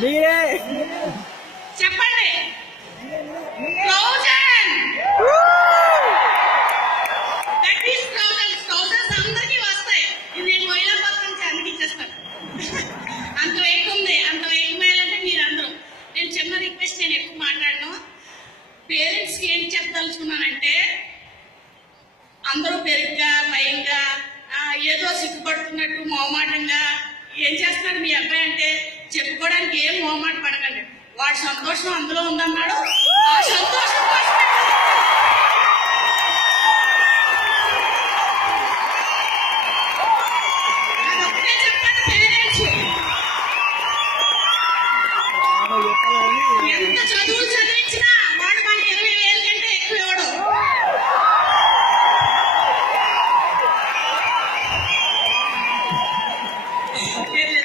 మీరే చెప్పండి. థౌజండ్స్ అందరికీ వస్తాయి. ఇది నేను మహిళా పథకం నుంచి అందుకు ఇచ్చేస్తాను. అంత వెయిట్ ఉంది. అంత వెయిట్ మేలంటే మీరందరూ. నేను చిన్న రిక్వెస్ట్, నేను ఎక్కువ మాట్లాడను. పేరెంట్స్కి ఏం చెప్పదలుచుకున్నానంటే, అందరూ పెరుగుగా భయంగా ఏదో సిగ్గుపడుతున్నట్టు మొహమాటంగా ఏం చేస్తున్నాడు మీ అబ్బాయి అంటే చెప్పుకోవడానికి ఏం మొహమాట పడకండి. వాడి సంతోషం అందులో ఉందన్నాడు. ఆ సంతోషం కోసమే ఒకటే చెప్పండి. పేరెంట్స్ ఎంత చదువులు చదివించినా వాడు మనకి 20,000 కంటే ఎక్కువ ఇవ్వడు.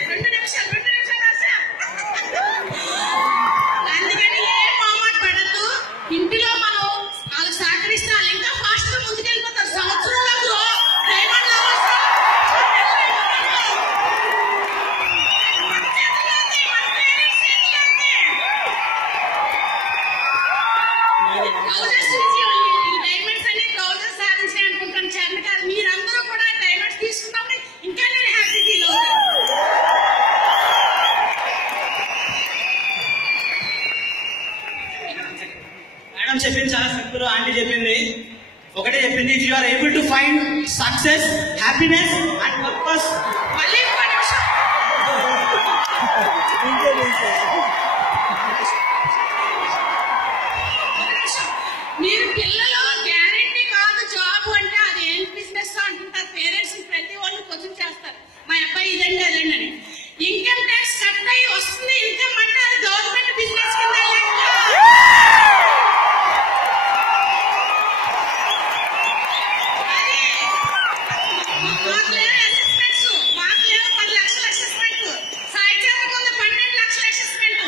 రెండు నిమిషాలు రాసా. అందుకని ఏం మొహమాట పడద్దు. ఇంటిలో మనం వాళ్ళు సహకరిస్తే వాళ్ళు ఇంకా ఫాస్ట్ గా ముందుకెళ్ళిపోతారు. సంవత్సరంలో డైమండ్ డైమండ్స్ అన్ని థౌజండ్ సాధించాయి అనుకుంటాను. చరణ్ గారు మీరందరూ కూడా డైమండ్స్ తీసుకున్నప్పుడు ఇంకా నేను హ్యాపీ ఫీల్ అవుతాను. మేడం చెప్పింది చాలా సింపుల్. ఆంటీ చెప్పింది ఒకటే చెప్పింది, if you are able to find success, happiness and purpose. మళ్ళీ ఇంకో నిమిషం. మీరు పిల్లలు గ్యారెంటీ కాదు జాబ్ అంటే అది ఏం బిజినెస్ అంటుంటారు. పేరెంట్స్ ప్రతి వాళ్ళు క్వశ్చన్ చేస్తారు, మా అబ్బాయి ఇదండి అదండి అని. ఇన్కమ్ ట్యాక్స్ కట్ అయ్యి వస్తుంది ఇన్కమ్ అంటే అది గవర్నమెంట్ బిజినెస్ కింద లెక్క. మాకు లేవు అసెస్మెంట్స్, మాకు లేవు 10 లక్షల అసెస్మెంట్. సాయి చంద్ర ముందు 12 లక్షల అసెస్మెంట్.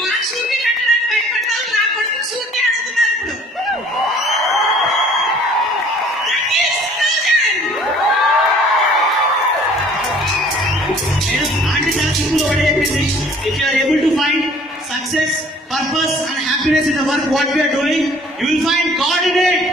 మాకు షూటీ కట్టడానికి భయపడ్డారు. నా కొడుకు షూటీ అడుగుతున్నారు ఇప్పుడు. ఆంటీ చాలా సింపుల్ ఒకటే చెప్పింది, if you are able to find success, purpose and happiness in the work what we are doing, you will find God in it.